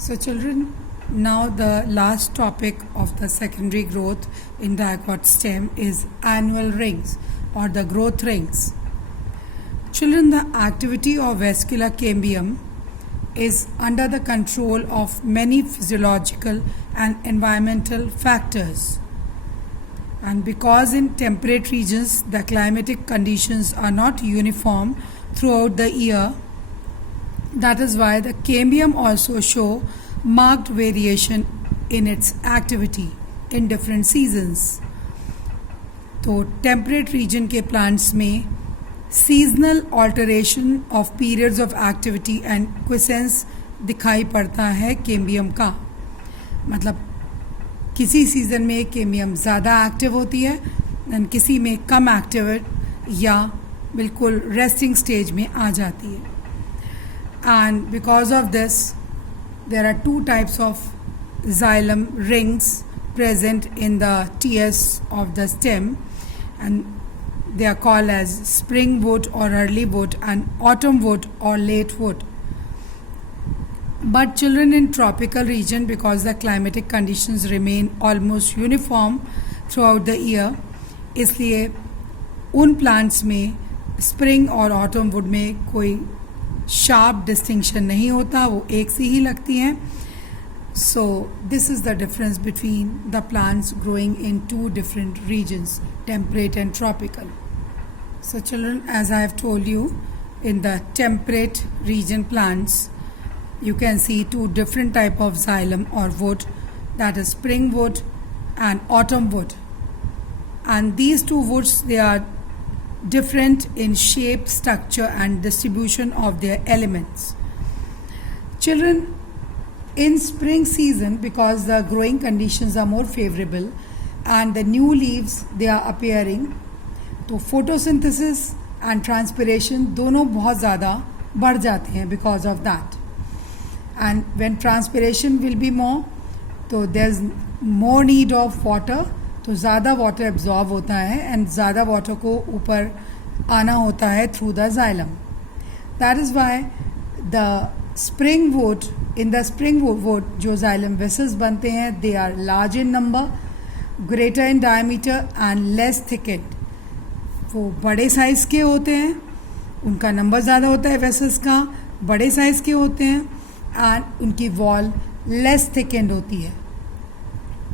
So children, now the last topic of the secondary growth in dicot stem is annual rings or the growth rings. Children, the activity of vascular cambium is under the control of many physiological and environmental factors. And because in temperate regions the climatic conditions are not uniform throughout the year, that is why the cambium also show marked variation in its activity in different seasons. तो temperate region के plants में seasonal alteration of periods of activity and quiescence दिखाई पड़ता है cambium का. मतलब किसी season में केमियम ज़्यादा एक्टिव होती है एंड किसी में कम एक्टिव या बिल्कुल रेस्टिंग स्टेज में आ जाती है. And because of this there are two types of xylem rings present in the TS of the stem, and they are called as spring wood or early wood and autumn wood or late wood. But children, in tropical region, because the climatic conditions remain almost uniform throughout the year, इसलिए उन plants में spring और autumn wood में कोई sharp distinction नहीं होता, वो एक सी ही लगती हैं. So this is the difference between the plants growing in two different regions, temperate and tropical. So children, as I have told you, in the temperate region plants, you can see two different type of xylem or wood, that is spring wood and autumn wood. And these two woods, they are different in shape, structure and distribution of their elements. Children, in spring season, because the growing conditions are more favorable and the new leaves they are appearing, तो photosynthesis and transpiration दोनों बहुत ज़्यादा बढ़ जाते हैं because of that. And when transpiration will be more, तो there's more need of water, तो ज़्यादा water absorb होता है and ज़्यादा water को ऊपर आना होता है through the xylem. That is why the spring wood, in the spring wood जो xylem vessels बनते हैं, they are large in number, greater in diameter and less thickened. वो बड़े साइज़ के होते हैं, उनका नंबर ज़्यादा होता है vessels का, बड़े साइज़ के होते हैं and उनकी wall less thickened होती है.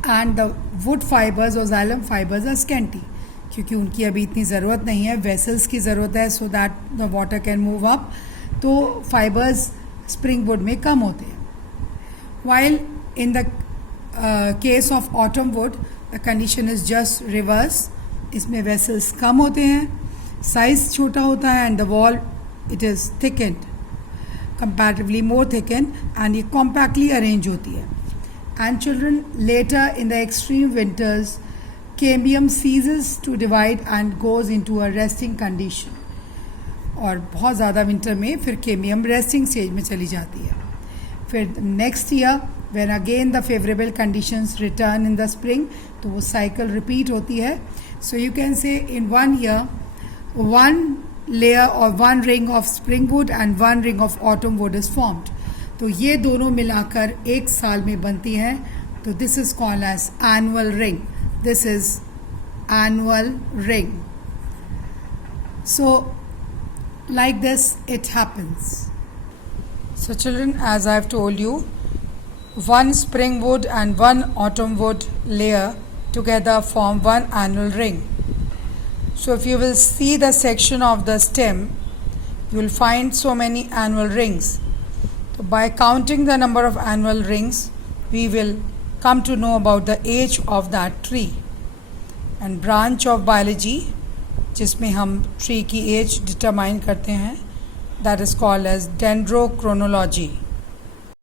And the wood fibers और xylem fibers are scanty, क्योंकि उनकी अभी इतनी ज़रूरत नहीं है, vessels की ज़रूरत है so that the water can move up, तो fibers spring wood में कम होते हैं. While in the case of autumn wood, the condition is just reverse. इसमें vessels कम होते हैं, size छोटा होता है and the wall it is thickened, comparatively more thickened, and ये compactly arranged होती है. And children, later in the extreme winters, cambium ceases to divide and goes into a resting condition. और बहुत ज़्यादा विंटर में फिर cambium resting stage में चली जाती है. फिर next year when again the favorable conditions return in the spring, तो वो cycle repeat होती है. So you can say in 1 year, one layer or one ring of spring wood and one ring of autumn wood is formed. तो ये दोनों मिलाकर एक साल में बनती हैं, तो this is called as annual ring. This is annual ring. So like this it happens. So children, as I have told you, one spring wood and one autumn wood layer together form one annual ring. So if you will see the section of the stem, you will find so many annual rings. So by counting the number of annual rings, we will come to know about the age of that tree. And branch of biology, जिसमें हम tree की age determine करते हैं, that is called as dendrochronology.